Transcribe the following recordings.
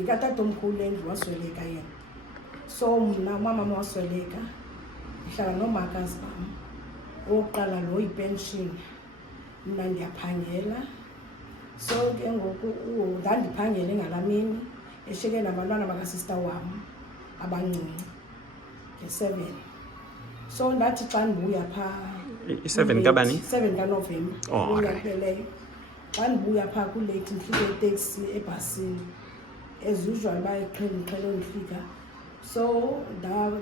ngikatatomkhulu endlu wasweleka yena. So mna umama wasweleka ngihlala nomakazi bam. Oqala lo ipension mina ndiyaphangela. So ke ngoku ndandiphangele ngalamini esheke nabantwana bakasister wam abancinci nge-7. So ndathi xa ndibuya pha i-7 kabani? 7 kaNovemba uyapheleyo. Xa ndibuya pha kulate ndifike itaxi ebhasini as usual bayiqhele ndifika. So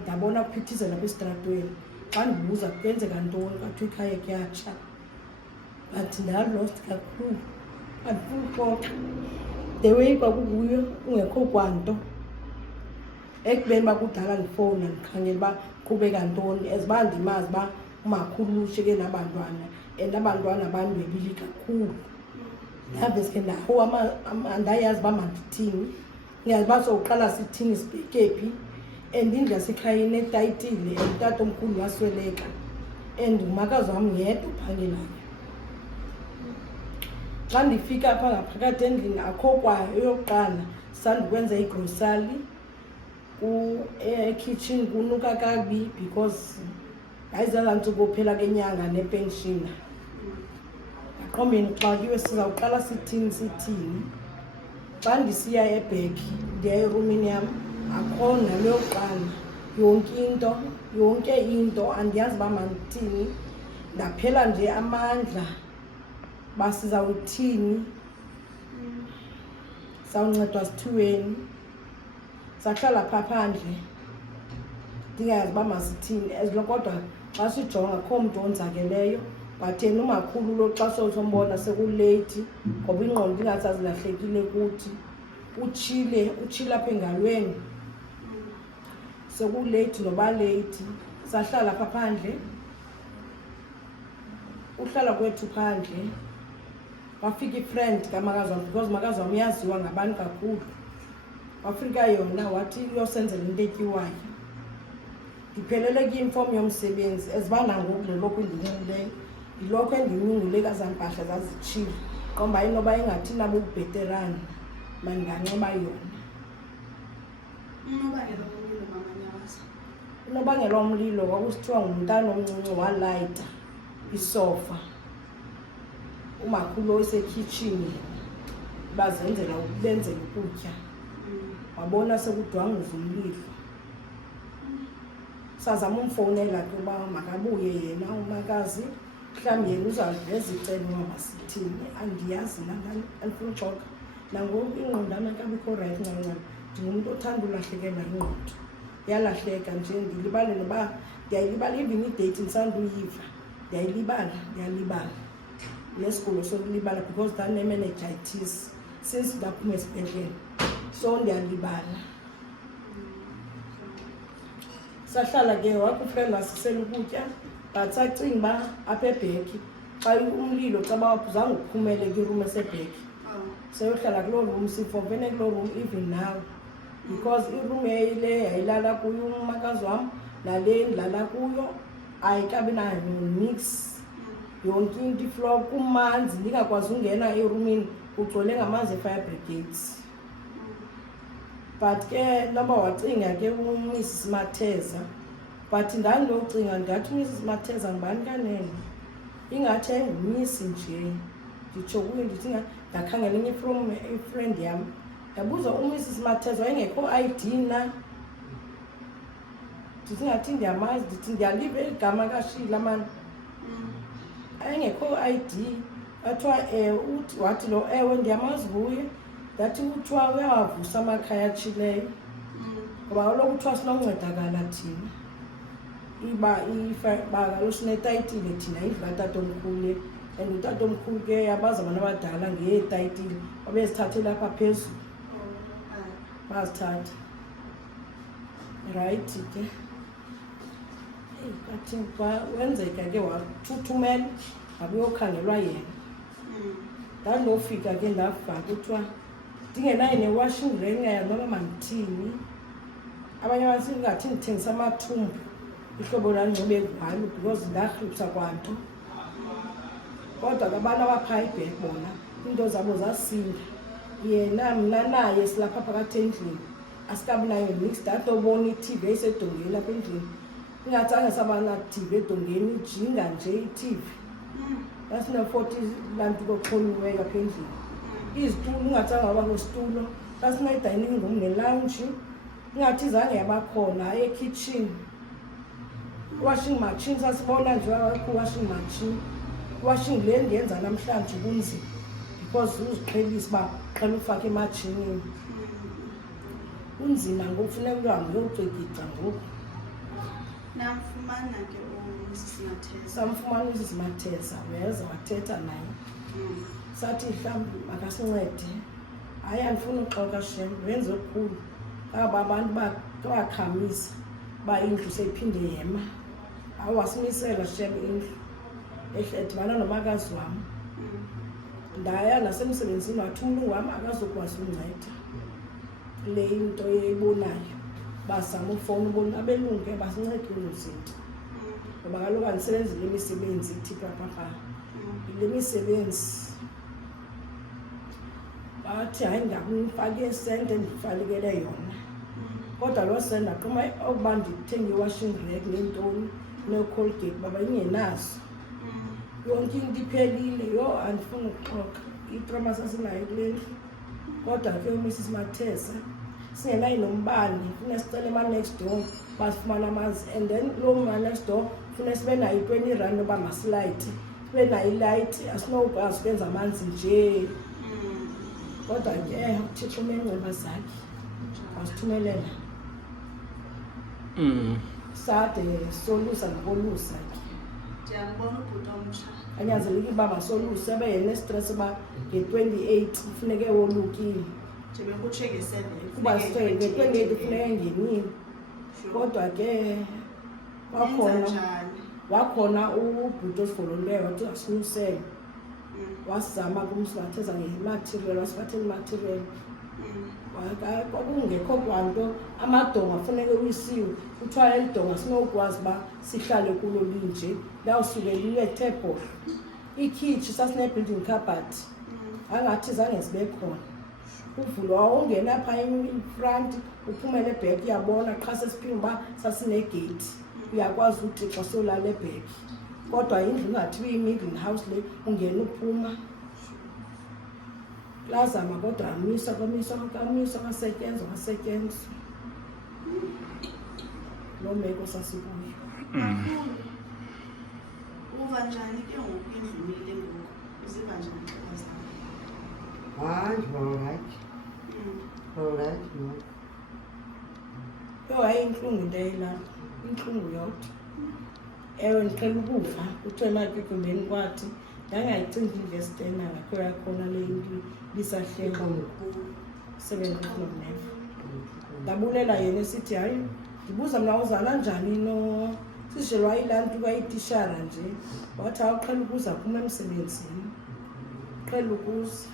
ndabona kuphithizela kwisitratweni. Xa ndibuza kwenzeka ntoni kwathiwa ikhaya kuyatsha. But ndalost kakhulu andifuni the way kwakukuyo kungekho kwanto ekubeni bakudala ndifowuna ndikhangela uba qhubeka ntoni as uba ndimazi uba umakhulu ushiyeke nabantwana and abantwana bandwebile kakhulu. Ndaveske andayazi uba mandithini. Ndiyazi uba sokuqala sithini sibheke phi and indlu yasekhayeni etayitile and utatomkhulu wasweleka and umakazi wam yedwa uphangelayo. Xa ndifika apha ngaphakathi endlini akho kwayo eyokuqala sandikwenza igrosari kitchen kunuka kabi because yayizeza ntsuku kuphela kenyanga nepenshina. Aqombeni xakiwe sizawuqala sithini. Xa ndisiya ebheki ndiya erumini yam akho nalo yokuqala yonke into andiyazi uba mandithini. Ndaphela nje amandla uba sizawuthini, sawuncedwa sithiweni. Sahlala phaa phandle ndingayazi uba masithini as lo kodwa xa sijonga akho mntu onzakeleyo. But yena umakhulu lo xa sombona sekulate ngoba ingqondo ndingasazilahlekile kuthi utshile apha engalweni sekulate noba late. Sahlala phaa phandle, uhlala kwethu phandle wafika ifriend kamakazi wam because makazi wam uyaziwa ngabantu kakhulu. Wafika yona wathi uyosenzela into etyiwayo. Ndiphelele kwi-inform yomsebenzi eziba nangoku lelokhu endinxibileyo yilokhu endinyungule kazaa mpahla zazitshile. Qomba inoba ingathi nabo ubheterani mandinganxiba yona. Unobangela womlilo kwakusithiwa ngumntana omncinci walayita isofa. Umakhulu osekhitshini bazenzela ukubenzela ukutya. Wabona sekudwanguza umlilo. Sazama umfowunela ke uba makabuye yena umakazi mhlawumbi yena uzawuveza icebo uba masithini. Andiyazi andifuna uxoka nangoku ingqondana kabikho rayithi ncancane. Ndingumntu othanda ulahlekelwa ingqondo. Yalahleka nje ndilibale noba ndiyayilibala even idate ndisanduyiva ndiyalibala nesigulo sokulibala because ndane-meningitis since ndaphuma esibhedlele. So ndiyalibala. Sahlala ke wakufriend wasisela ukutya but sacinga uba apha ebheki xa umlilo xa bawuzange uphumele kwiroom esebheki seyohlala kuloo room sifovene kuloo room even now because iroom yayile yayilala kuyo umakazi wam nale ndilala kuyo ayikabi nayo mix. Yonke into ifloor kumanzi ndingakwazi ungena erumini kugcwele ngamanzi e-fire brigades. But ke noba wacinga ke uMrs Matheza but ndandinocinga ndathi uMrs Matheza ngubani kanene ingathi ayingumisi nje. Nditsho kuyo ndithi ndakhangela enye ifriend yam ndabuza uMrs Matheza wayengekho ID na. Ndithi ngathi ndiyamazi ndithi ndiyalive eli gama kaShila mani ayengekho ID. Wathiwa wathi lo ewe ndiyamazi buye. Ndathi kuthiwa uyawavusa amakhaya atshileyo ngoba kaloku kuthiwa sinoncedakala thina iba kaloku sinetayitile thina indlu katatomkhulu and utatomkhulu ke yabazi abantu abadala ngeetayitile babezithathela apha phezulu bazithatha right ke. Kathi wenzeka ke wathuthumela wabuyokhangelwa yena. Ndandinofika ke ndava kuthiwa ndingenayo ne-washing ring noba mandithini. Abanye abantu ingathi ndithengisa amathumbu ihlobo lanxibe ngalo because ndahlupha kwanto. Kodwa abantu abaphaa ibheki bona into zabo zasinda yena mna naye silapha phakathi endlini asikabi nayo mix data obona i-TV esedongeni lapha endlini ingathanga sabana TV edongeni ijinga nje i-TV asina-40 lantu koxhonyiweyo lapha endlini izitulo ingathanga waba kwesitulo asina-dining room ne-lounge ingathi izange yabakhona ekitchen washing machine sasibona nje washing machine washing le ndiyenza namhlanje kunzima because uziqhelisa uba qhela ufake ematshinini kunzima ngoku funeka uhambe uyocekisa ngoku namfumana ke uMrs Matheza samfumana uMrs Matheza weza wathetha naye sathi mhlawumbi makasincede hayi andifuna uxoka shem wenze okukhulu aba abantu bakhamisa ba indlu seyiphinde yema awasimisela shem indlu ehlethibana nomakazi wam ndaya nasemsebenzini wathi umlungu wam akazokwazi unceda le into eyibonayo basama ufowuni ubona abelungu ke basincede uzinto ngoba kaloku andisebenzi le misebenzi ithi papa le misebenzi bathi hayi ngakufake esente ndifanekele yona kodwa loo sente aquma ukuba ndithenge i-washing rag neentoni ne-Colgate baba ingenazo yonke into iphelile yho andifuna ukuxoka itroma sasinayo kule ndlu kodwa ke uMrs Matheza singenayo nombane funa sicele ma-next door basifumana amanzi and then loo ma-next door funa sibe nayo i-20 yoba masilayite sibe nayo ilayithi asinokwazi ukwenza amanzi nje kodwa ke uthixo unenceba zakhe wasithumelela sade solusa ngokolusa ke ndiyambona ubhuti omtsha anyanzelekile uba masoluse abe yena estress uba nge-28 kufuneke wolukile njengoba kutsheke 7 kuba nge-28 kufuneka engenile kodwa ke wakhona ubhuti osivolontileyo wathi asinyusele wasizama kuMrs Matheza ngematerial wasiphathela imaterial kwakungekho kwanto amadonga afuneke wisiwe kuthiwa elidonga sinokwazi uba sihlale kulo linje lawusuke liwe table ikhitshi sasine-building cupboard angathi zange zibe khona uvulo wawungena phaa infront uphumele ebhek uyabona qha sesiphinde uba sasinegate uyakwazi uthi xa siyolala ebhek kodwa indlu ingathiwa iyi-middle house le ungena uphuma lazama kodwa amiswa kwasetyenzwa loo meko sasikuyo uva njani ke ngoku indlumile ngoku uziva njani xa zakho hayi alright no yho hayi intlungu into eyilapha intlungu yodwa ewe ndiqhela ukuva kuthiwa ematyotyombeni kwathi ndangayicingi investena ngakho yakhona le into lisahleka 7 November ndabulela yena esithi hayi ndibuza mna uzana njani no sishelwa yilaa nto kwayitishara nje wathi awuqhela ukuza phuma emsebenzini qhela ukuza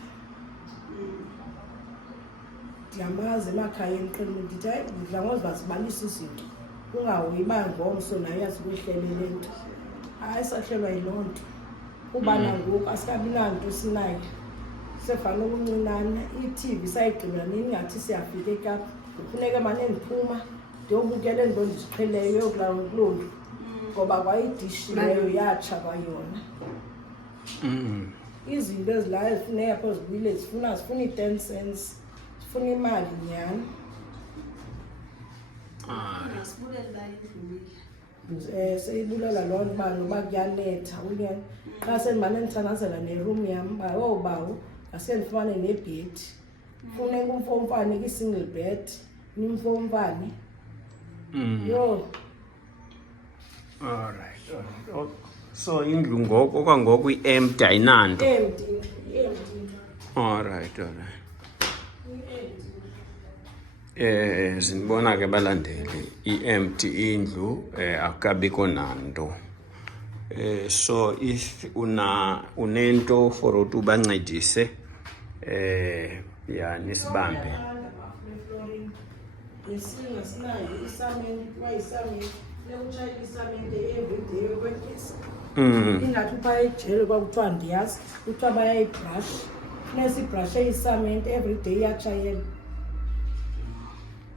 ndiyamazi emakhayeni qhela ndithi hayi ndidla ngoziba zibalisa izinto ungahoyi uba ngomso nayo yazikwehlele le nto hayi sahlelwa yiloo nto kuba nangoku asikabi nanto sinayo sefana ukuncinane i-TV sayigqibela nini ngathi siyafika eKapa kufuneka mane ndiphuma ndiyobukela ento ndiziqheleyo yokulala kuloo ndlu ngoba kwayidishi leyo yatsha kwayona izinto ezilayo zifuneka pho zibuyile zifuna i-10 cents zifuna imali nyhani ngasibulela indlumile seyibulela loo nto uba noba kuyanetha unyani xa sendimane ndithandazela neroom yam uba bawo ngasendifumane nebhedi funeka umfomfane kwi-single bed nimfomfane yho alright so indlu ngoku okwangoku i-empty ayinanto empty alright zinibona ke balandeli i-empty indlu akukabikho nanto so if unento for uthi ubancedise ya nisibambe yesinga sinayo isamenti kuba yisamenti lekutshayela isamente everyday yokwentisa ingathi upha ejele kwakuthiwa ndiyazi kuthiwa bayayibrush nesibrashe isamente everyday iyatshayela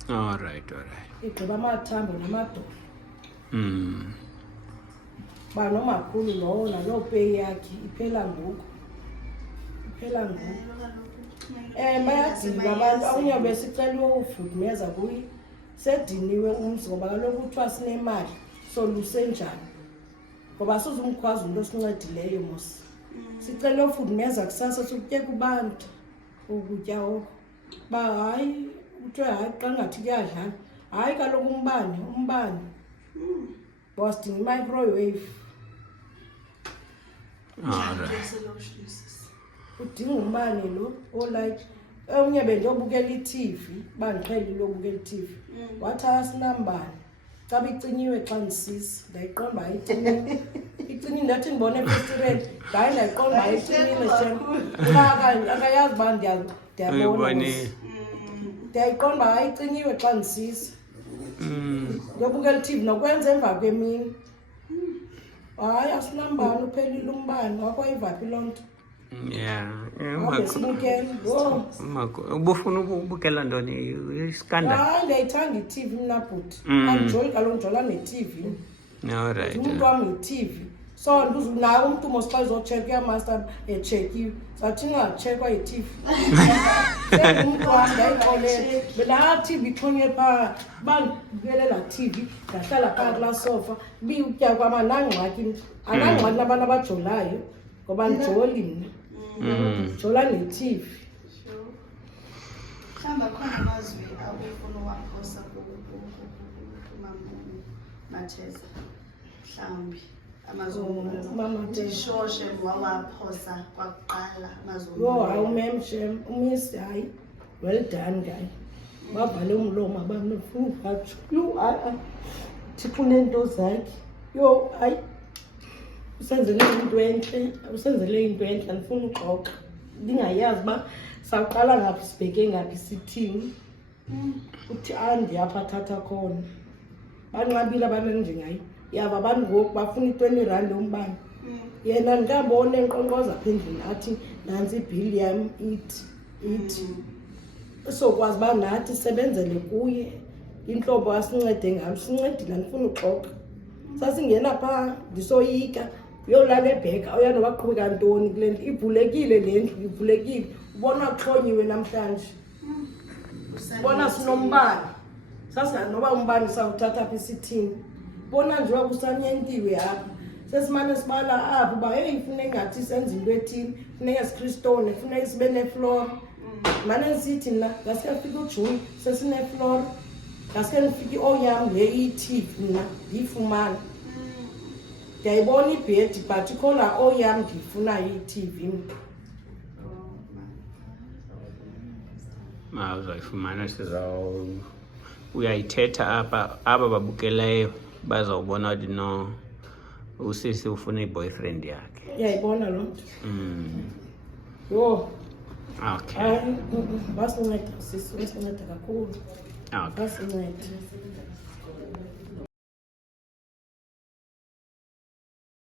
All right. igqiba amathambo namadolo Mm. ba nomakhulu lowo naloo peyi yakhe iphela ngoku bayadinwa abantu akunyobe sicela uyofudumeza kuye sediniwe umzi ngoba kaloku kuthiwa sinemali solusenjani ngoba sizumkhwazi umntu osincedileyo mos sicela uyofudumeza kusasa sikutye kubantu ukutya oko ba hayi kuthiwe hayi xa ngathi kuyadlala hayi kaloku umbane bosidinga i-microwave All right. udinga umbane lo olight omnye bendiyobukela i-TV bandiqhelile ubukela i-TV wathi asinambane xa bicinyiwe xa ndisisi ndayiqomba ayicinyiwe icinyiwe ndathi ndibone efestireni hayi ndayiqomba ayicinyiwe shem akayazi uba ndiyabona Uyibone. ndiyayiqomba ayicinyiwe xa ndisisi ndiyobukela i-TV nokwenza emva kwemini hayi asinambane uphelile umbane wakwayivaphi loo nto Yeah. abesibukela wo Ubufuna ukubukela ntoni? Iskandal. hayi ndiyayithanda i-TV mna bhuti Mm. andijoli kaloku ndijola ne-TV All right. umntu wam yi-TV so naye umntu mos xa izotshekha uyamaster etshekiwe zathi ingatshekwa yi-TV umntu wam ndayixolela benaa TV ixhonywe phaa bandibukelela TV ndahlala phaa kulaa sofa biutya kwam anangxaki nabantu abajolayo ngoba ndijoli mna jola ne-TV mhlawumbi akhona amazwi awufuna uwaphosa kumatheza mhlawumbi amazwishoshe wawaphosa kwakuqala yo hayi umemshem umisi hayi well done guy wavale umlomo abanefuvatsho yo hayi thipho neento zakhe yo hayi usenzele into entle andifuna uxoxa ndingayazi uba sawuqala ngaphi sibheke ngaphi sithini uthi ndiyapha thatha khona banqabile abantu enjengayo yaba abantu ngoku bafuna i-20 yombane yena ndikabona enkqonkqoza apha endlini athi nantsi ibhili yam ithi sokwazi uba nathi sebenzele kuye intlobo asincede ngayo sincedile andifuna uxoxa sasingena phaa ndisoyika uyolala ebheka uyana waqhubeka ntoni kule ndlu ivulekile le ndlu ivulekile ubona kuxhonyiwe namhlanje bona sinombane sasinganoba umbane sawuthatha apha isithini bona nje wakusanyentiwe apha sesimane sibala apho uba heyi funeka ngathi senze into ethini funeka sikristone funeka sibe neflora mane sithi mna ngaske fika ujuni sesineflora ngaske ndifika ioyam le iyi-TV mna ndiyifumane ndiyayibona ibhedi but ikhona oyam ndiyifunayo iyi-TV mna Uzayifumana uyayithetha aba babukeleyo bazawubona ukuthi no usisi ufuna i-boyfriend yakhe. uyayibona loo nto yho Okay. hayi basinceda sisi basinceda kakhulu Okay. basinceda